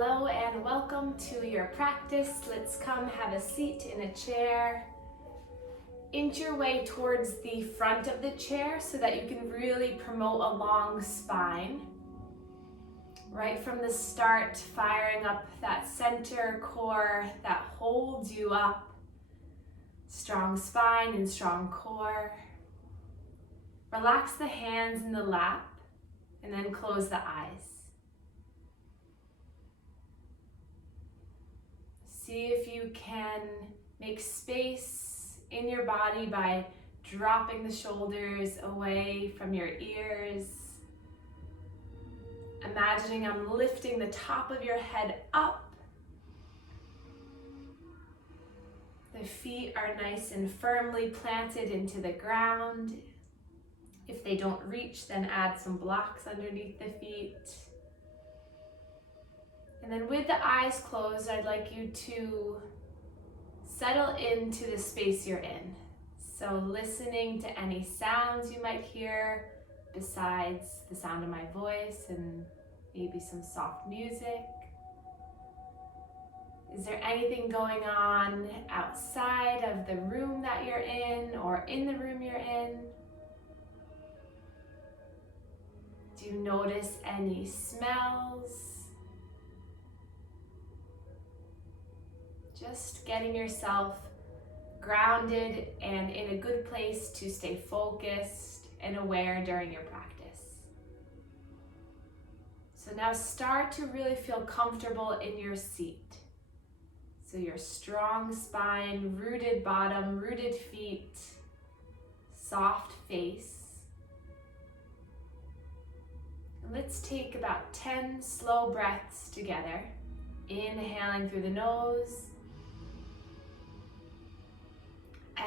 Hello and welcome to your practice. Let's come have a seat in a chair. Inch your way towards the front of the chair so that you can really promote a long spine. Right from the start, firing up that center core that holds you up. Strong spine and strong core. Relax the hands in the lap and then close the eyes. See if you can make space in your body by dropping the shoulders away from your ears. Imagining I'm lifting the top of your head up. The feet are nice and firmly planted into the ground. If they don't reach, then add some blocks underneath the feet. And then with the eyes closed, I'd like you to settle into the space you're in. So listening to any sounds you might hear besides the sound of my voice and maybe some soft music. Is there anything going on outside of the room that you're in or in the room you're in? Do you notice any smells? Just getting yourself grounded and in a good place to stay focused and aware during your practice. So now start to really feel comfortable in your seat. So your strong spine, rooted bottom, rooted feet, soft face. And let's take about 10 slow breaths together. Inhaling through the nose.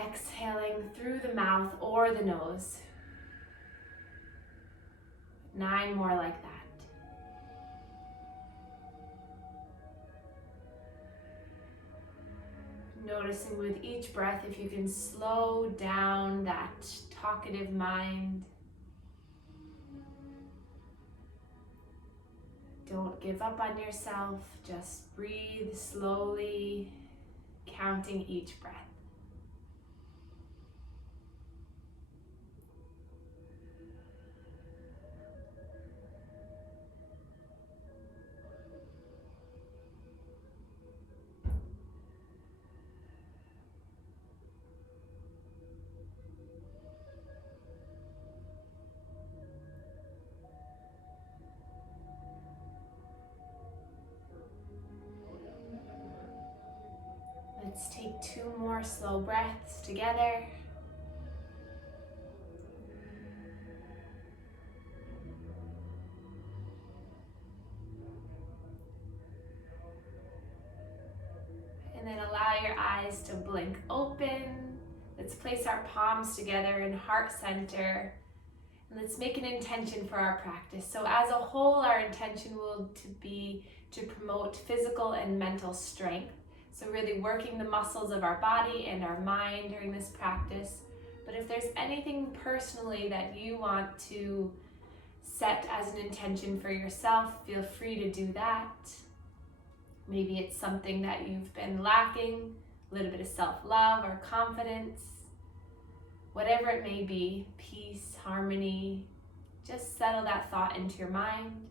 Exhaling through the mouth or the nose. 9 more like that. Noticing with each breath if you can slow down that talkative mind. Don't give up on yourself. Just breathe slowly, counting each breath. Let's take 2 more slow breaths together. And then allow your eyes to blink open. Let's place our palms together in heart center. And let's make an intention for our practice. So as a whole, our intention will be to promote physical and mental strength. So really working the muscles of our body and our mind during this practice. But if there's anything personally that you want to set as an intention for yourself, feel free to do that. Maybe it's something that you've been lacking, a little bit of self-love or confidence. Whatever it may be, peace, harmony, just settle that thought into your mind.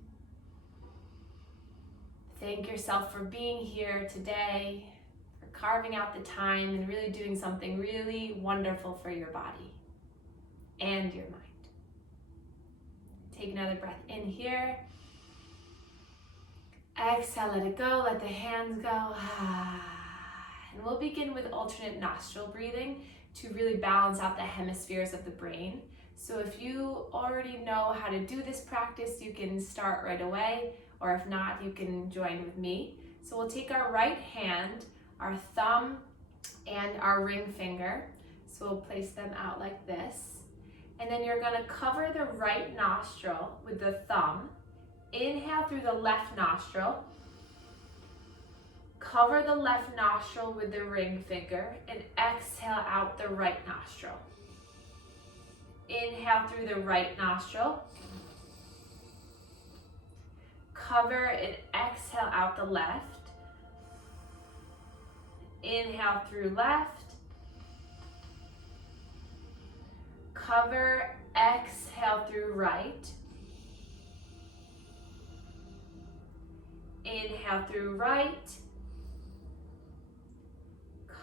Thank yourself for being here today, for carving out the time and really doing something really wonderful for your body and your mind. Take another breath in here. Exhale, let it go, let the hands go. And we'll begin with alternate nostril breathing to really balance out the hemispheres of the brain. So if you already know how to do this practice, you can start right away, or if not, you can join with me. So we'll take our right hand, our thumb, and our ring finger. So we'll place them out like this. And then you're gonna cover the right nostril with the thumb. Inhale through the left nostril. Cover the left nostril with the ring finger and exhale out the right nostril. Inhale through the right nostril. Cover and exhale out the left. Inhale through left. Cover, exhale through right. Inhale through right.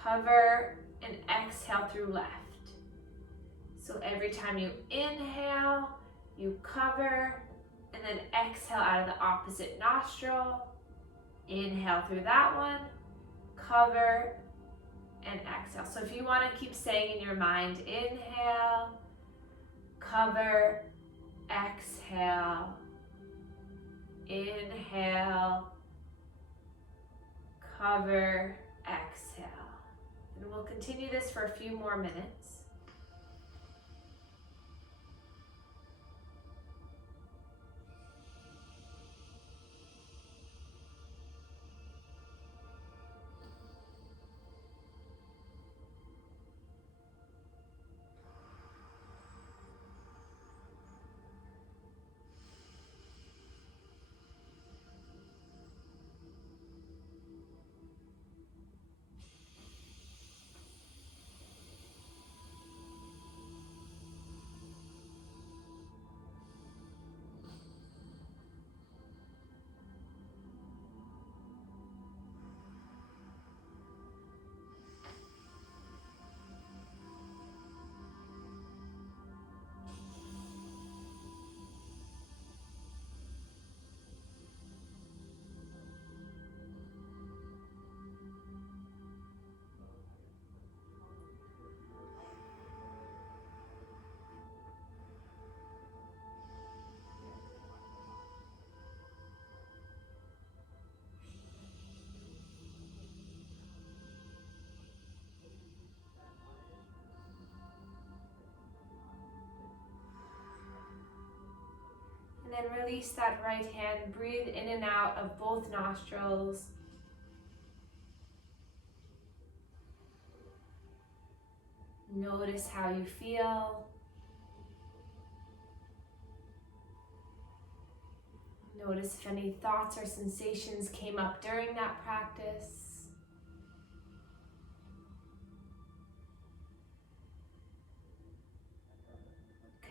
Cover and exhale through left. So every time you inhale, you cover, and then exhale out of the opposite nostril. Inhale through that one, cover, and exhale. So if you want to keep saying in your mind, inhale, cover, exhale, inhale, cover, exhale. And we'll continue this for a few more minutes. And then release that right hand. Breathe in and out of both nostrils. Notice how you feel. Notice if any thoughts or sensations came up during that practice.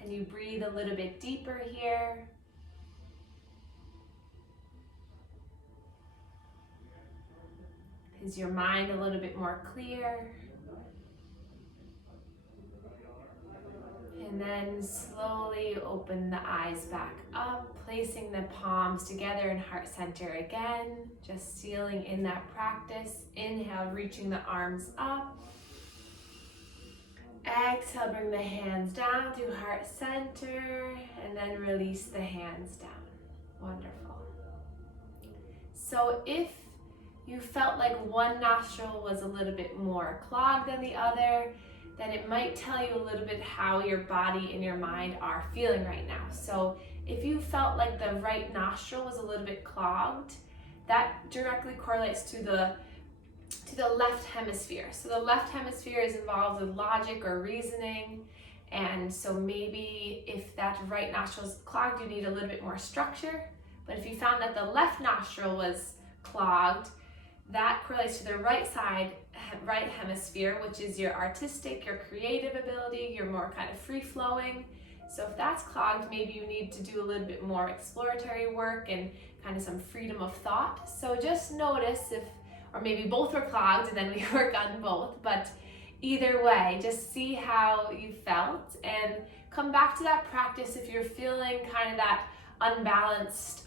Can you breathe a little bit deeper here? Is your mind a little bit more clear? And then slowly open the eyes back up, placing the palms together in heart center again, just sealing in that practice. Inhale, reaching the arms up. Exhale, bring the hands down through heart center, and then release the hands down. Wonderful. So if you felt like one nostril was a little bit more clogged than the other, then it might tell you a little bit how your body and your mind are feeling right now. So if you felt like the right nostril was a little bit clogged, that directly correlates to the left hemisphere. So the left hemisphere is involved with logic or reasoning, and so maybe if that right nostril is clogged, you need a little bit more structure. But if you found that the left nostril was clogged, that correlates to the right side, right hemisphere, which is your artistic, your creative ability, your more kind of free-flowing. So if that's clogged, maybe you need to do a little bit more exploratory work and kind of some freedom of thought. So just notice if, or maybe both were clogged and then we work on both, but either way, just see how you felt and come back to that practice if you're feeling kind of that unbalanced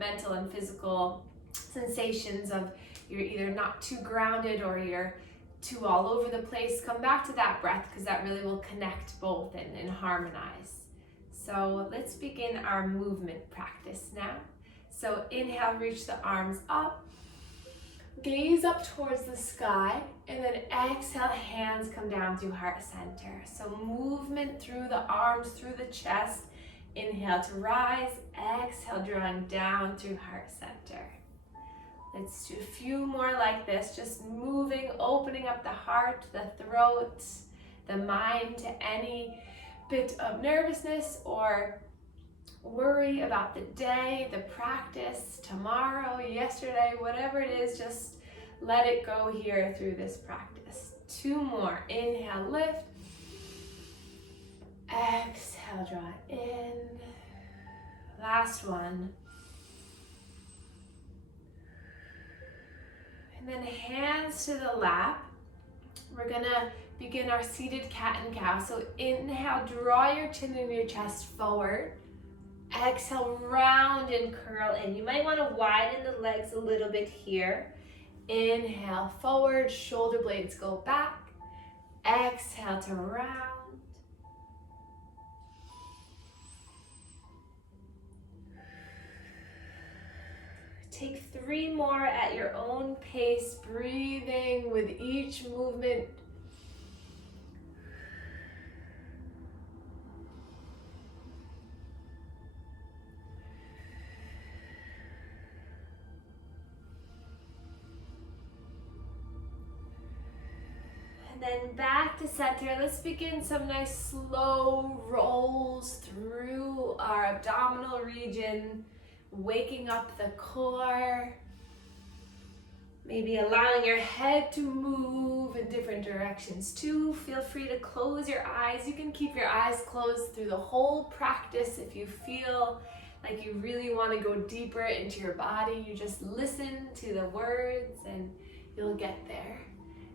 mental and physical sensations of you're either not too grounded or you're too all over the place. Come back to that breath because that really will connect both and harmonize. So let's begin our movement practice now. So inhale, reach the arms up. Gaze up towards the sky, and then exhale, hands come down through heart center. So movement through the arms, through the chest. Inhale to rise, exhale, drawing down through heart center. Let's do a few more like this, just moving, opening up the heart, the throat, the mind to any bit of nervousness or worry about the day, the practice, tomorrow, yesterday, whatever it is, just let it go here through this practice. 2 more. Inhale, lift. Exhale, draw it in. Last one. And then hands to the lap. We're gonna begin our seated cat and cow. So inhale, draw your chin and your chest forward. Exhale, round and curl in. You might want to widen the legs a little bit here. Inhale, forward, shoulder blades go back. Exhale to round. Take 3 more at your own pace, breathing with each movement. And then back to center. Let's begin some nice slow rolls through our abdominal region, waking up the core. Maybe allowing your head to move in different directions too. Feel free to close your eyes. You can keep your eyes closed through the whole practice if you feel like you really want to go deeper into your body. You just listen to the words and you'll get there.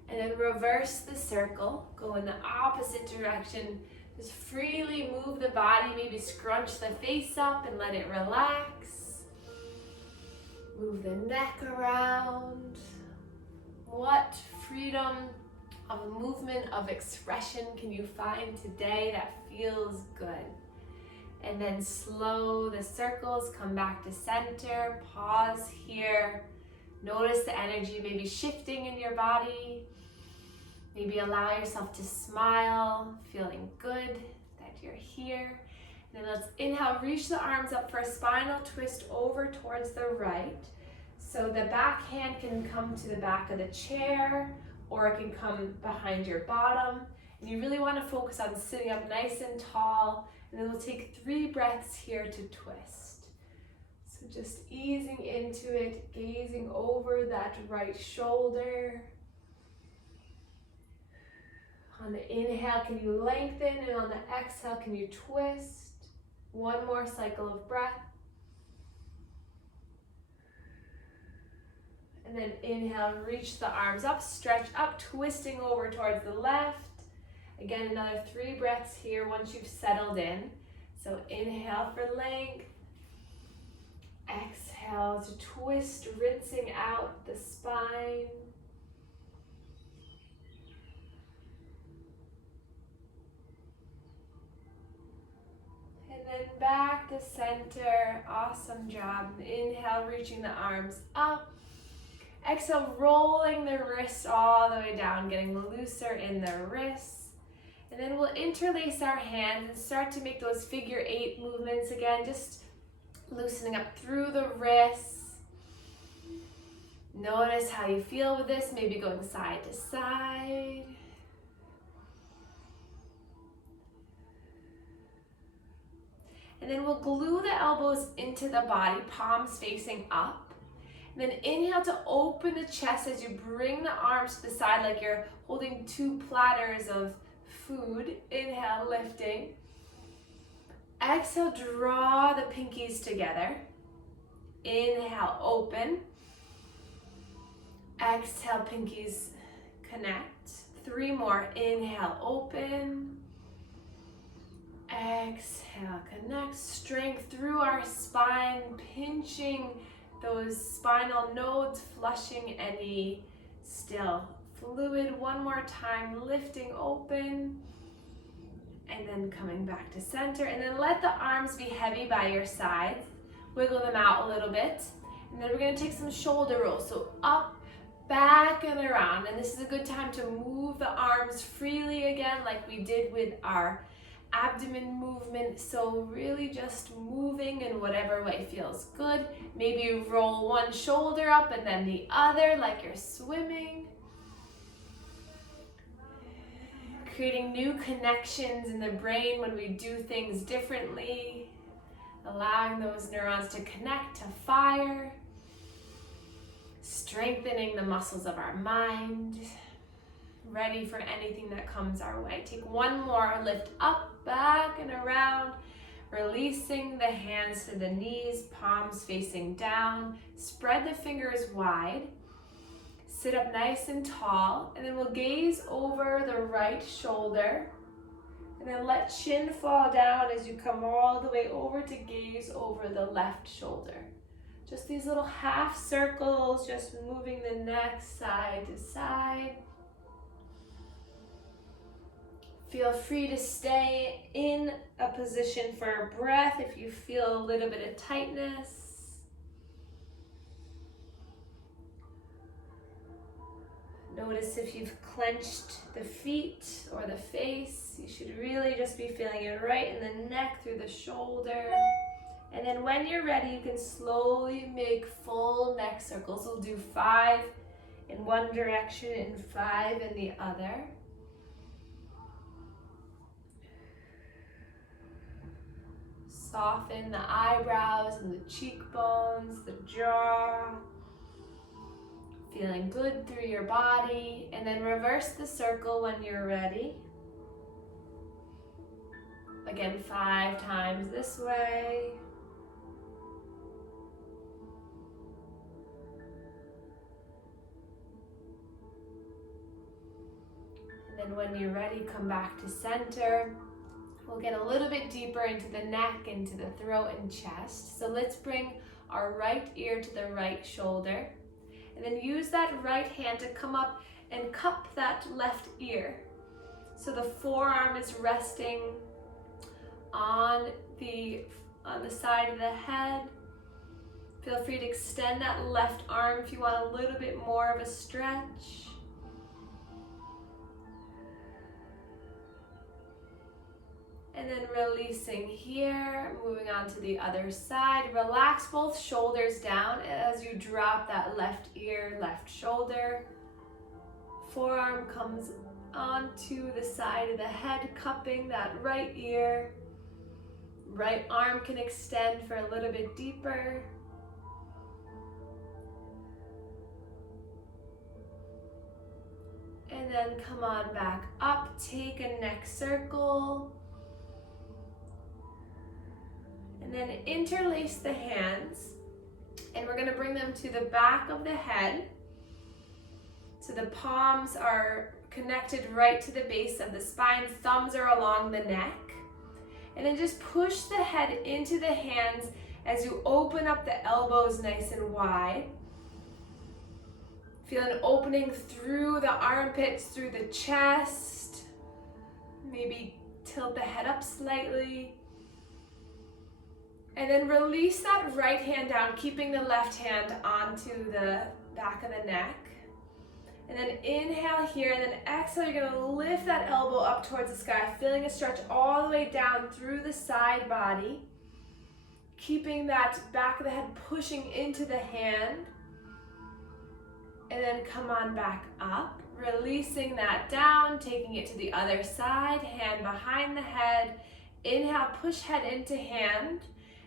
And then reverse the circle, go in the opposite direction. Just freely move the body, maybe scrunch the face up and let it relax. Move the neck around. What freedom of movement, of expression can you find today that feels good? And then slow the circles, come back to center, pause here. Notice the energy maybe shifting in your body. Maybe allow yourself to smile, feeling good that you're here. And then let's inhale, reach the arms up for a spinal twist over towards the right. So the back hand can come to the back of the chair, or it can come behind your bottom. And you really want to focus on sitting up nice and tall. And then we'll take 3 breaths here to twist. So just easing into it, gazing over that right shoulder. On the inhale, can you lengthen? And on the exhale, can you twist? 1 more cycle of breath. And then inhale, reach the arms up, stretch up, twisting over towards the left. Again, another 3 breaths here once you've settled in. So inhale for length. Exhale to twist, rinsing out the spine. And then back to center. Awesome job. Inhale, reaching the arms up. Exhale, rolling the wrists all the way down, getting looser in the wrists. And then we'll interlace our hands and start to make those figure 8 movements again, just loosening up through the wrists. Notice how you feel with this, maybe going side to side. And then we'll glue the elbows into the body, palms facing up. And then inhale to open the chest as you bring the arms to the side like you're holding 2 platters of food. Inhale, lifting. Exhale, draw the pinkies together. Inhale, open. Exhale, pinkies connect. 3 more. Inhale, open. Exhale, connect. Strength through our spine, pinching those spinal nodes, flushing any still fluid. 1 more time, lifting open. And then coming back to center. And then let the arms be heavy by your sides. Wiggle them out a little bit. And then we're going to take some shoulder rolls. So up, back, and around. And this is a good time to move the arms freely again like we did with our abdomen movement. So really just moving in whatever way feels good. Maybe roll one shoulder up and then the other like you're swimming. Creating new connections in the brain when we do things differently. allowing those neurons to connect, to fire, strengthening the muscles of our mind, ready for anything that comes our way. Take one more, lift up, back, and around, releasing the hands to the knees, palms facing down. Spread the fingers wide. Sit up nice and tall, and then we'll gaze over the right shoulder. And then let chin fall down as you come all the way over to gaze over the left shoulder. Just these little half circles, just moving the neck side to side. Feel free to stay in a position for a breath if you feel a little bit of tightness. Notice if you've clenched the feet or the face. You should really just be feeling it right in the neck through the shoulder. And then when you're ready, you can slowly make full neck circles. We'll do 5 in one direction and 5 in the other. Soften the eyebrows and the cheekbones, the jaw. Feeling good through your body, and then reverse the circle when you're ready. Again, 5 times this way. And then when you're ready, come back to center. We'll get a little bit deeper into the neck, into the throat and chest. So let's bring our right ear to the right shoulder. And then use that right hand to come up and cup that left ear. So the forearm is resting on the side of the head. Feel free to extend that left arm if you want a little bit more of a stretch. And then releasing here, moving on to the other side. Relax both shoulders down as you drop that left ear, left shoulder. Forearm comes onto the side of the head, cupping that right ear. Right arm can extend for a little bit deeper. And then come on back up, take a neck circle. And then interlace the hands, and we're going to bring them to the back of the head. So the palms are connected right to the base of the spine, thumbs are along the neck. And then just push the head into the hands as you open up the elbows nice and wide. Feel an opening through the armpits, through the chest. Maybe tilt the head up slightly. And then release that right hand down, keeping the left hand onto the back of the neck. And then inhale here, and then exhale, you're gonna lift that elbow up towards the sky, feeling a stretch all the way down through the side body. Keeping that back of the head pushing into the hand. And then come on back up, releasing that down, taking it to the other side, hand behind the head. Inhale, push head into hand.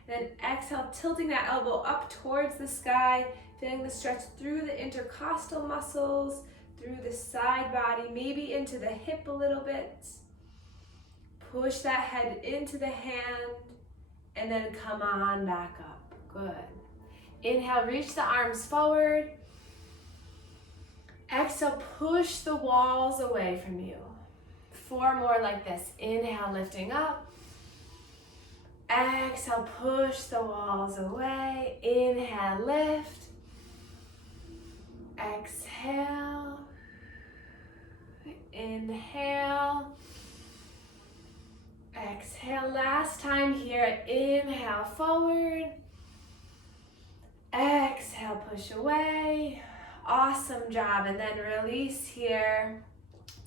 Then exhale, tilting that elbow up towards the sky, feeling the stretch through the intercostal muscles, through the side body, maybe into the hip a little bit. Push that head into the hand, and then come on back up. Good. Inhale, reach the arms forward. Exhale, push the walls away from you. 4 more like this. Inhale, lifting up. Exhale, push the walls away. Inhale, lift. Exhale. Inhale. Exhale. Last time here. Inhale, forward. Exhale, push away. Awesome job. And then release here.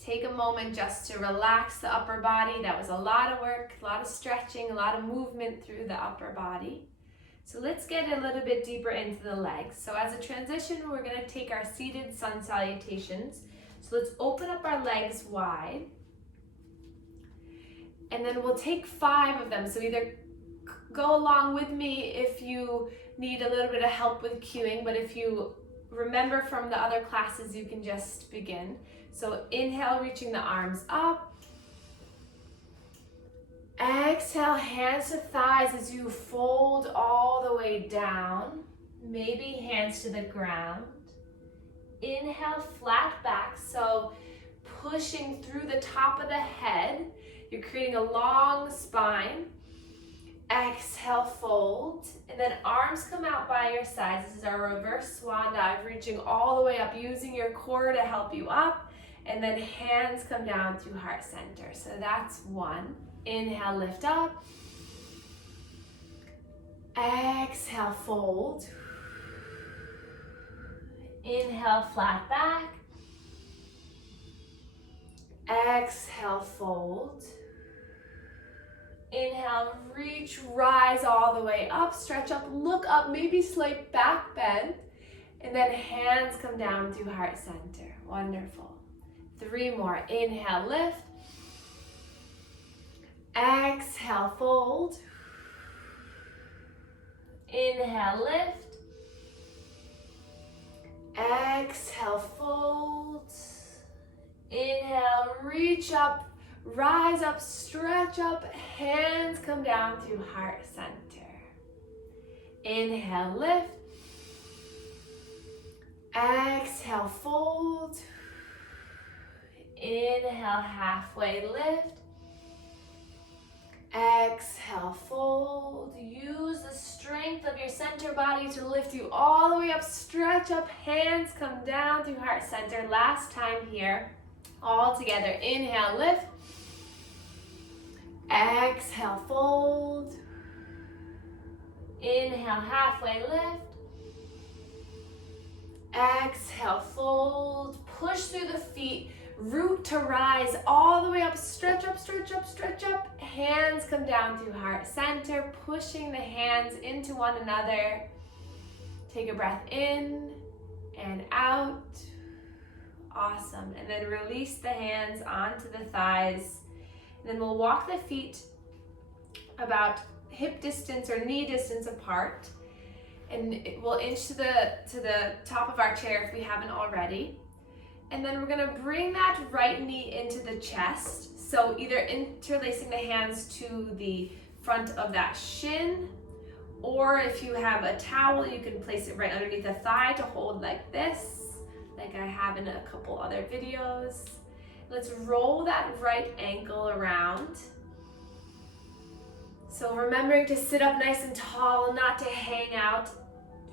Take a moment just to relax the upper body. That was a lot of work, a lot of stretching, a lot of movement through the upper body. So let's get a little bit deeper into the legs. So as a transition, we're going to take our seated sun salutations. So let's open up our legs wide. And then we'll take 5 of them. So either go along with me if you need a little bit of help with cueing, but if you remember from the other classes, you can just begin. So inhale, reaching the arms up. Exhale, hands to thighs as you fold all the way down. Maybe hands to the ground. Inhale, flat back, so pushing through the top of the head. You're creating a long spine. Exhale, fold, and then arms come out by your sides. This is our reverse swan dive, reaching all the way up, using your core to help you up, and then hands come down to heart center. So that's one. Inhale, lift up. Exhale, fold. Inhale, flat back. Exhale, fold. Inhale, reach, rise all the way up, stretch up, look up, maybe slight back bend, and then hands come down to heart center. Wonderful. 3 more. Inhale, lift. Exhale, fold. Inhale, lift. Exhale, fold. Inhale, reach up, rise up, stretch up, hands come down to heart center. Inhale, lift. Exhale, fold. Inhale, halfway lift. Exhale, fold. Use the strength of your center body to lift you all the way up. Stretch up, hands come down to heart center. Last time here. All together. Inhale, lift. Exhale, fold. Inhale, halfway lift. Exhale, fold. Push through the feet. Root to rise all the way up. Stretch up, stretch up, stretch up. Hands come down to heart center. Pushing the hands into one another. Take a breath in and out. Awesome. And then release the hands onto the thighs. And then we'll walk the feet about hip distance or knee distance apart. And we'll inch to the top of our chair if we haven't already. And then we're gonna bring that right knee into the chest. So either interlacing the hands to the front of that shin, or if you have a towel, you can place it right underneath the thigh to hold like this, like I have in a couple other videos. Let's roll that right ankle around. So remembering to sit up nice and tall, not to hang out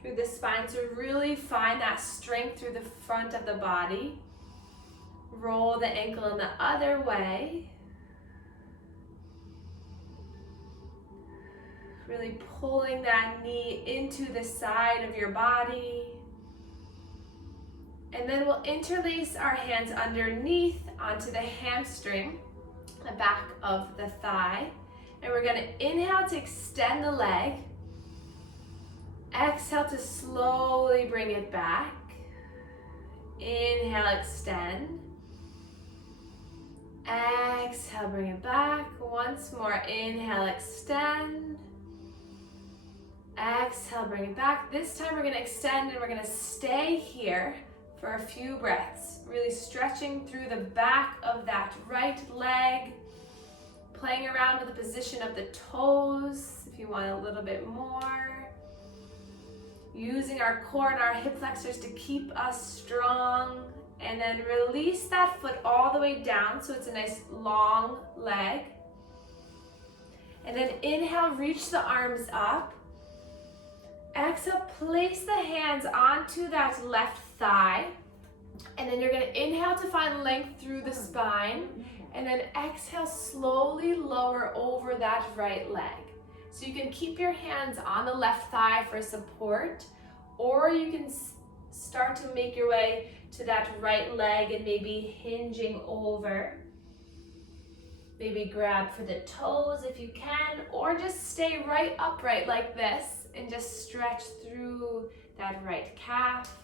through the spine. So really find that strength through the front of the body. Roll the ankle in the other way. Really pulling that knee into the side of your body. And then we'll interlace our hands underneath onto the hamstring, the back of the thigh. And we're gonna inhale to extend the leg. Exhale to slowly bring it back. Inhale, extend. Exhale, bring it back. Once more, inhale, extend. Exhale, bring it back. This time we're gonna extend and we're gonna stay here for a few breaths. Really stretching through the back of that right leg. Playing around with the position of the toes if you want a little bit more. Using our core and our hip flexors to keep us strong. And then release that foot all the way down so it's a nice long leg. And then inhale, reach the arms up. Exhale, place the hands onto that left thigh. And then you're gonna inhale to find length through the spine. And then exhale, slowly lower over that right leg. So you can keep your hands on the left thigh for support, or you can start to make your way to that right leg and maybe hinging over. Maybe grab for the toes if you can, or just stay right upright like this and just stretch through that right calf.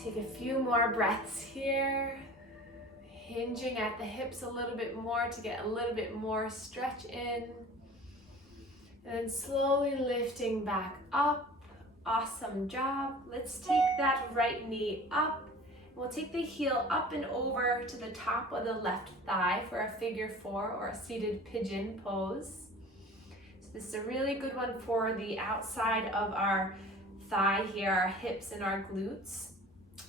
Take a few more breaths here. Hinging at the hips a little bit more to get a little bit more stretch in. And then slowly lifting back up. Awesome job. Let's take that right knee up. We'll take the heel up and over to the top of the left thigh for a figure 4 or a seated pigeon pose. So this is a really good one for the outside of our thigh here, our hips and our glutes.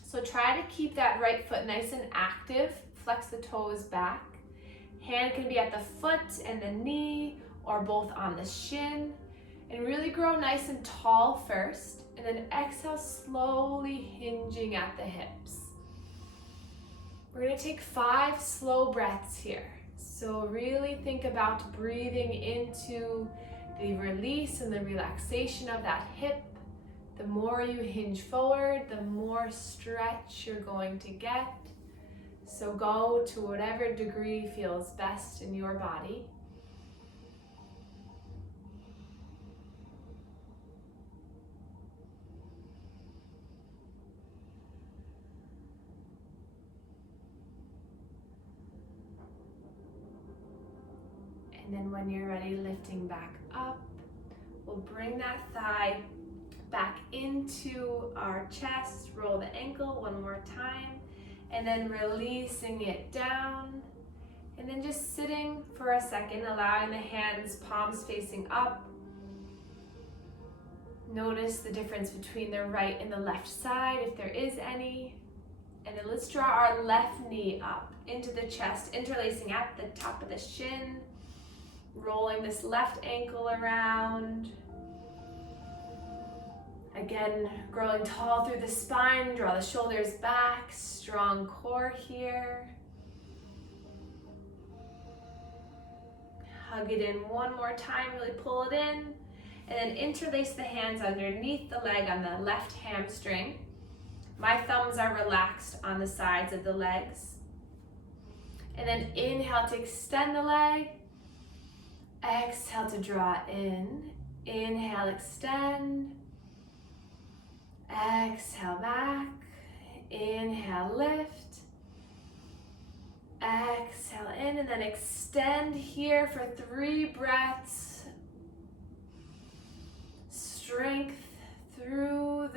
So try to keep that right foot nice and active. Flex the toes back. Hand can be at the foot and the knee or both on the shin. And really grow nice and tall first. And then exhale, slowly hinging at the hips. We're going to take 5 slow breaths here. So really think about breathing into the release and the relaxation of that hip. The more you hinge forward, the more stretch you're going to get. So go to whatever degree feels best in your body. And then when you're ready, lifting back up, we'll bring that thigh back into our chest, roll the ankle one more time, and then releasing it down. And then just sitting for a second, allowing the hands, palms facing up. Notice the difference between the right and the left side, if there is any. And then let's draw our left knee up into the chest, interlacing at the top of the shin. Rolling this left ankle around. Again, growing tall through the spine, draw the shoulders back, strong core here. Hug it in one more time, really pull it in. And then interlace the hands underneath the leg on the left hamstring. My thumbs are relaxed on the sides of the legs. And then inhale to extend the leg. Exhale to draw in. Inhale, extend. Exhale back. Inhale, lift. Exhale in and then extend here for 3 breaths. Strength through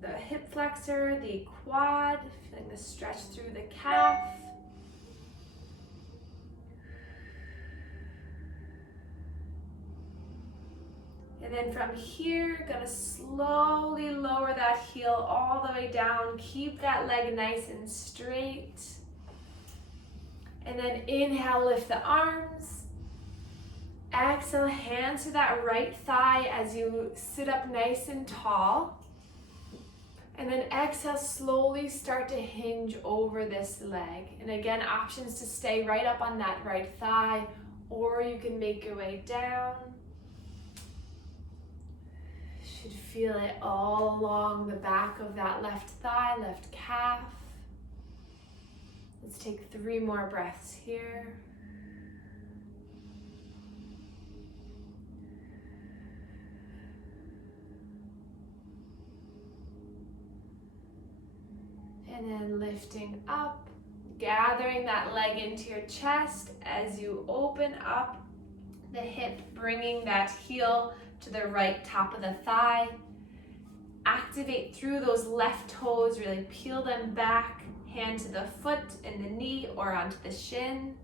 the hip flexor, the quad, feeling the stretch through the calf. And then from here, gonna slowly lower that heel all the way down. Keep that leg nice and straight. And then inhale, lift the arms. Exhale, hands to that right thigh as you sit up nice and tall. And then exhale, slowly start to hinge over this leg. And again, options to stay right up on that right thigh, or you can make your way down. Should feel it all along the back of that left thigh, left calf. Let's take 3 more breaths here. And then lifting up, gathering that leg into your chest as you open up the hip, bringing that heel to the right top of the thigh. Activate through those left toes, really peel them back, hand to the foot and the knee or onto the shin.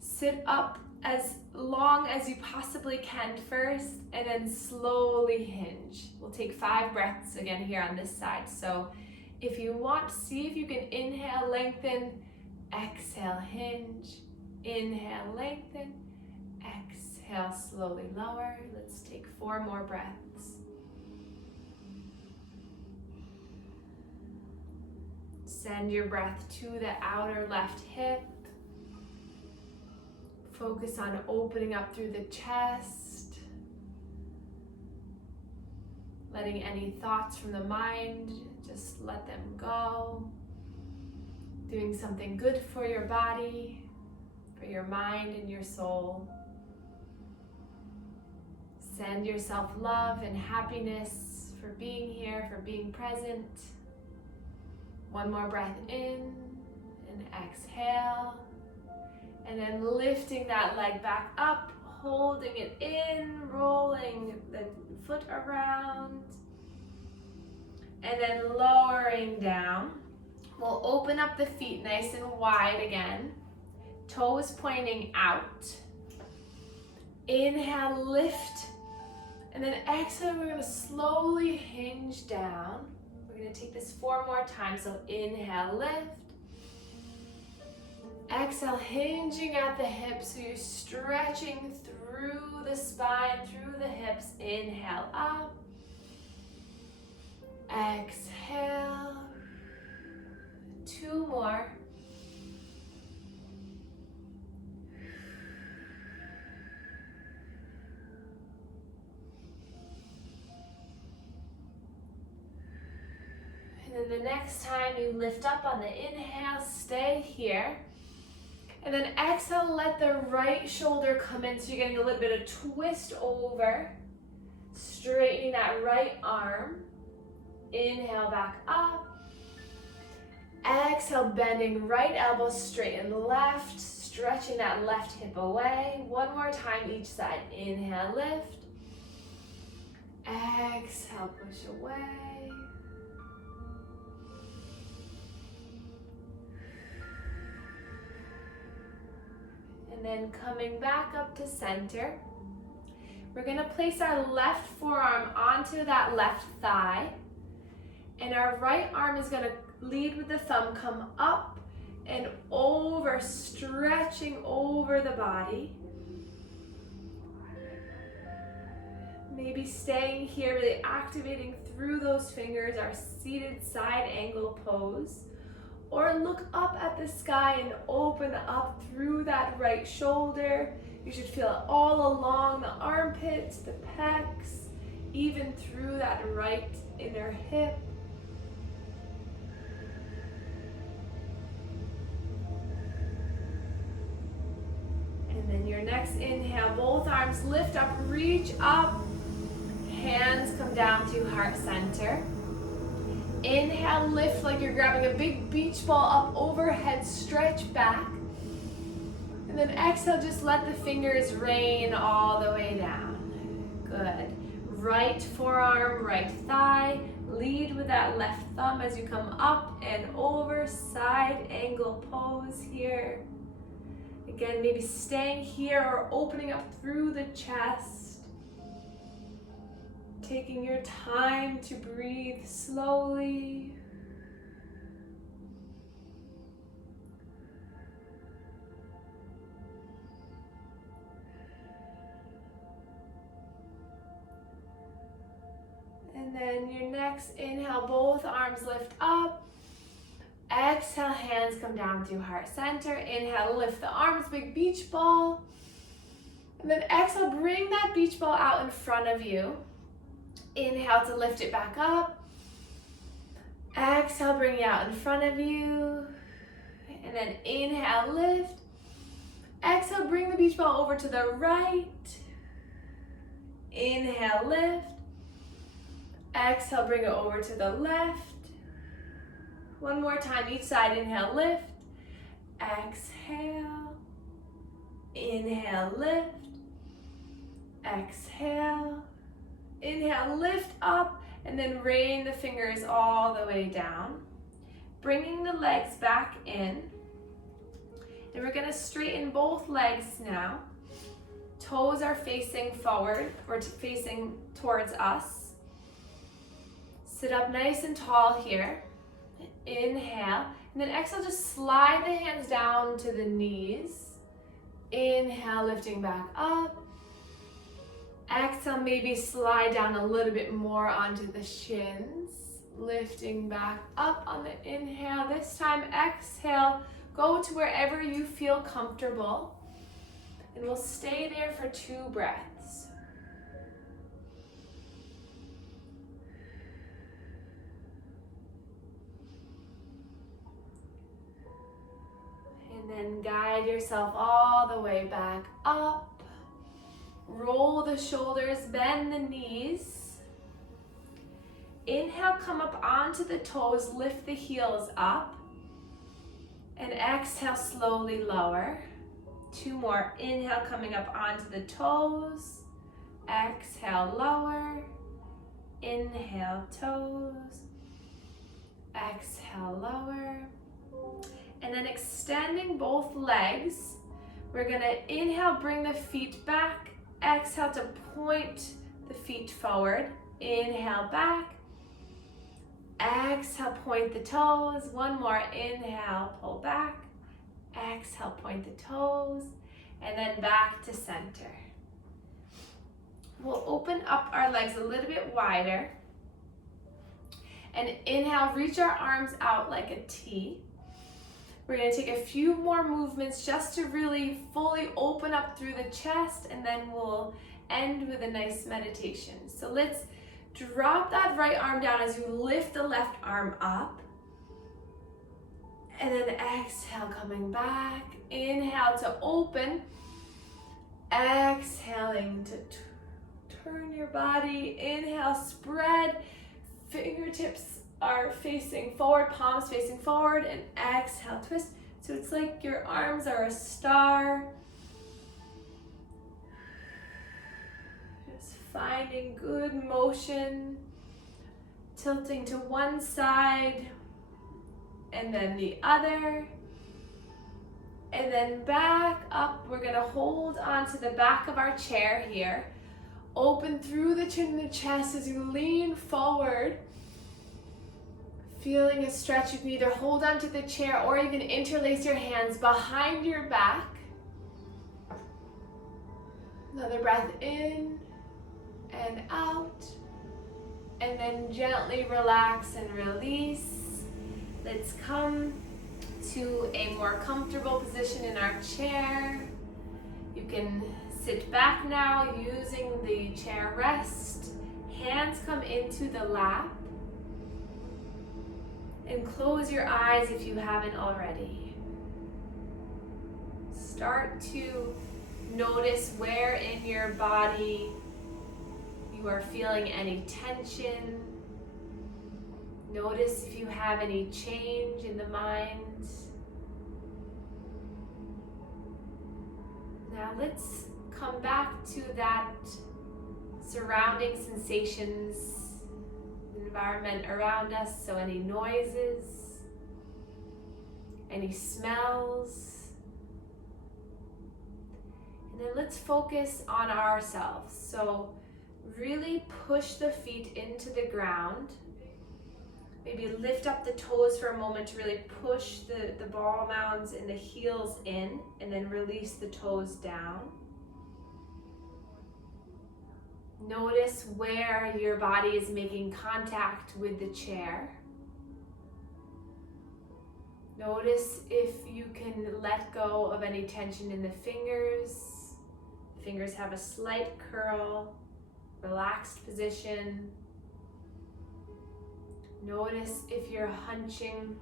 Sit up as long as you possibly can first, and then slowly hinge. We'll take 5 breaths again here on this side. So if you want, see if you can inhale, lengthen, exhale, hinge, inhale, lengthen, exhale, slowly lower. Let's take 4 more breaths. Send your breath to the outer left hip. Focus on opening up through the chest. Letting any thoughts from the mind, just let them go. Doing something good for your body, for your mind and your soul. Send yourself love and happiness for being here, for being present. 1 more breath in And exhale. And then lifting that leg back up, holding it in, rolling the foot around. And then lowering down. We'll open up the feet nice and wide again. Toes pointing out. Inhale, lift. And then exhale, we're going to slowly hinge down. We're going to take this 4 more times. So inhale, lift. Exhale, hinging at the hips. So you're stretching through the spine, through the hips. Inhale, up. Exhale. 2 more. And then the next time you lift up on the inhale, stay here. And then exhale, let the right shoulder come in. So you're getting a little bit of twist over. Straightening that right arm. Inhale, back up. Exhale, bending right elbow straight and left. Stretching that left hip away. 1 more time each side. Inhale, lift. Exhale, push away. And then coming back up to center, we're going to place our left forearm onto that left thigh. And our right arm is going to lead with the thumb, come up and over, stretching over the body. Maybe staying here, really activating through those fingers, our seated side angle pose. Or look up at the sky and open up through that right shoulder. You should feel it all along the armpits, the pecs, even through that right inner hip. And then your next inhale, both arms lift up, reach up. Hands come down to heart center. Inhale, lift like you're grabbing a big beach ball up overhead, stretch back. And then exhale, just let the fingers rain all the way down. Good. Right forearm, right thigh. Lead with that left thumb as you come up and over, side angle pose here. Again, maybe staying here or opening up through the chest. Taking your time to breathe slowly. And then your next inhale, both arms lift up. Exhale, hands come down to heart center. Inhale, lift the arms, big beach ball. And then exhale, bring that beach ball out in front of you. Inhale to lift it back up. Exhale, bring it out in front of you. And then inhale, lift. Exhale, bring the beach ball over to the right. Inhale, lift. Exhale, bring it over to the left. 1 more time, each side. Inhale, lift. Exhale. Inhale, lift. Exhale. Inhale, lift up, and then rain the fingers all the way down. Bringing the legs back in. And we're going to straighten both legs now. Toes are facing forward, or facing towards us. Sit up nice and tall here. Inhale, and then exhale, just slide the hands down to the knees. Inhale, lifting back up. Exhale, maybe slide down a little bit more onto the shins. Lifting back up on the inhale. This time, exhale, go to wherever you feel comfortable. And we'll stay there for 2 breaths. And then guide yourself all the way back up. Roll the shoulders, bend the knees. Inhale, come up onto the toes, lift the heels up. And exhale, slowly lower. 2 more. Inhale, coming up onto the toes. Exhale, lower. Inhale, toes. Exhale, lower. And then extending both legs. We're gonna inhale, bring the feet back. Exhale to point the feet forward. Inhale, back. Exhale, point the toes. 1 more. Inhale, pull back. Exhale, point the toes. And then back to center. We'll open up our legs a little bit wider. And inhale, reach our arms out like a T. We're going to take a few more movements just to really fully open up through the chest, and then we'll end with a nice meditation. So let's drop that right arm down as you lift the left arm up. And then exhale, coming back. Inhale to open. Exhaling to turn your body. Inhale, spread. Fingertips are facing forward, palms facing forward, and exhale, twist. So it's like your arms are a star. Just finding good motion, tilting to one side and then the other. And then back up. We're gonna hold onto the back of our chair here. Open through the chin and the chest as you lean forward. Feeling a stretch, you can either hold onto the chair or you can interlace your hands behind your back. Another breath in and out. And then gently relax and release. Let's come to a more comfortable position in our chair. You can sit back now using the chair rest. Hands come into the lap. And close your eyes if you haven't already. Start to notice where in your body you are feeling any tension. Notice if you have any change in the mind. Now let's come back to that surrounding sensations, environment around us. So any noises, any smells. And then let's focus on ourselves. So really push the feet into the ground. Maybe lift up the toes for a moment to really push the ball mounds and the heels in, and then release the toes down. Notice where your body is making contact with the chair. Notice if you can let go of any tension in the fingers. Fingers have a slight curl, relaxed position. Notice if you're hunching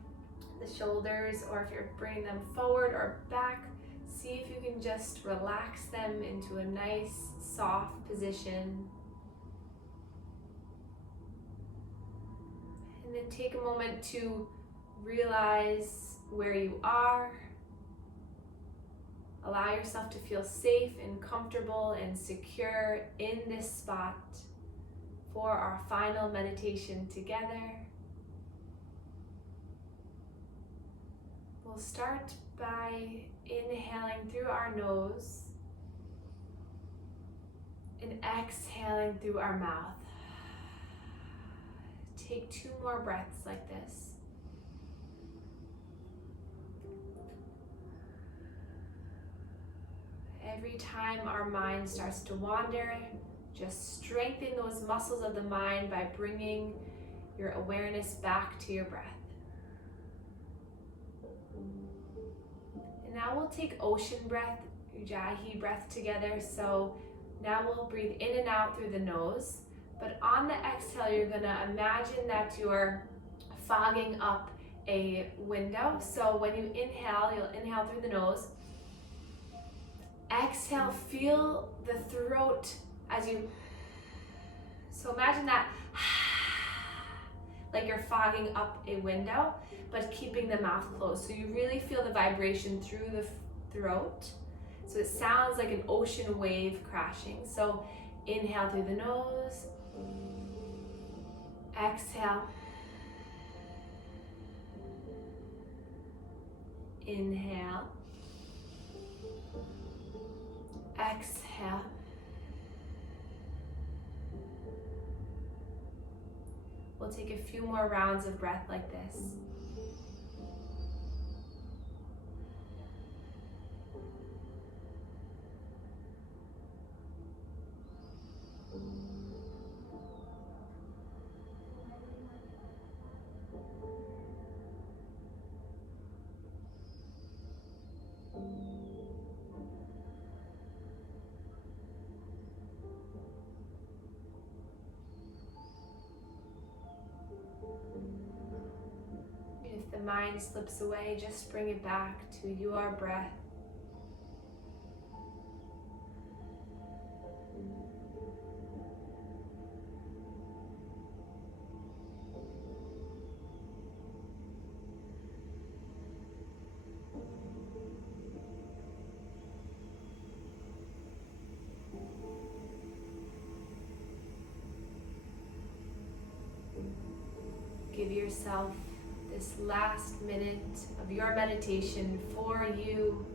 the shoulders or if you're bringing them forward or back. See if you can just relax them into a nice, soft position. And then take a moment to realize where you are. Allow yourself to feel safe and comfortable and secure in this spot for our final meditation together. We'll start by inhaling through our nose and exhaling through our mouth. Take 2 more breaths like this. Every time our mind starts to wander, just strengthen those muscles of the mind by bringing your awareness back to your breath. And now we'll take ocean breath, Ujjayi breath together. So now we'll breathe in and out through the nose. But on the exhale, you're gonna imagine that you're fogging up a window. So when you inhale, you'll inhale through the nose. Exhale, feel the throat as you, so imagine that like you're fogging up a window, but keeping the mouth closed. So you really feel the vibration through the throat. So it sounds like an ocean wave crashing. So inhale through the nose, exhale, inhale, exhale, we'll take a few more rounds of breath like this. If the mind slips away, just bring it back to your breath. Give yourself this last minute of your meditation for you,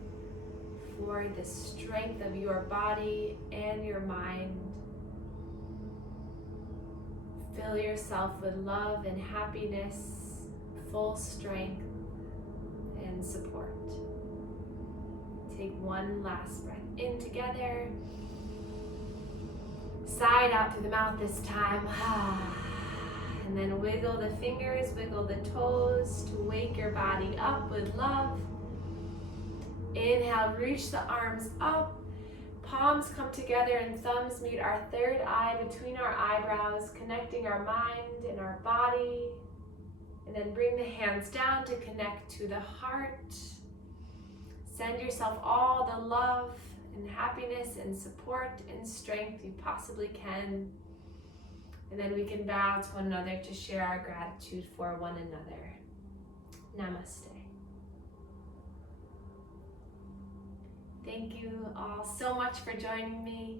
for the strength of your body and your mind. Fill yourself with love and happiness, full strength and support. Take one last breath in together. Side out through the mouth this time. And then wiggle the fingers, wiggle the toes to wake your body up with love. Inhale, reach the arms up. Palms come together and thumbs meet our third eye between our eyebrows, connecting our mind and our body. And then bring the hands down to connect to the heart. Send yourself all the love and happiness and support and strength you possibly can. And then we can bow to one another to share our gratitude for one another. Namaste. Thank you all so much for joining me.